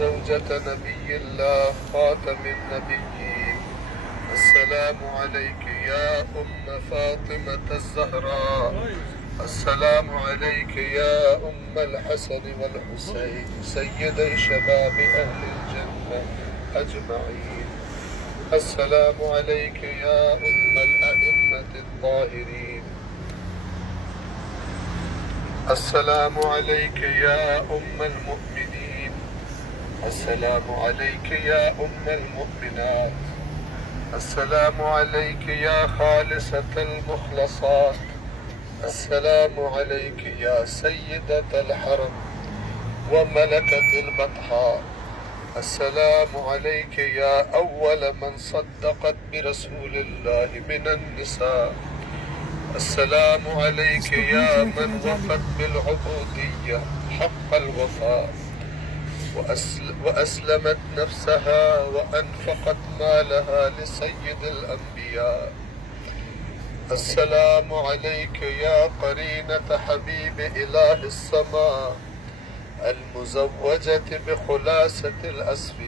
زوجة نبي الله خاتم النبيين. السلام عليك يا أم فاطمة الزهراء. السلام عليك يا أم الحسن والحسين سيدي شباب أهل الجنة أجمعين. السلام عليك يا أم الأئمة الطاهرين. السلام عليك يا أم المؤمنين. السلام عليك يا أم المؤمنات. السلام عليك يا خالصة المخلصات. السلام عليك يا سيدة الحرم وملكة البطحاء. السلام عليك يا أول من صدقت برسول الله من النساء. السلام عليك يا من وفت بالعبودية حق الوفاء وأسلمت نفسها وأنفقت مالها لسيد الأنبياء. السلام عليك يا قرينة حبيب إله السماء المزوجة بخلاصة الأسفل.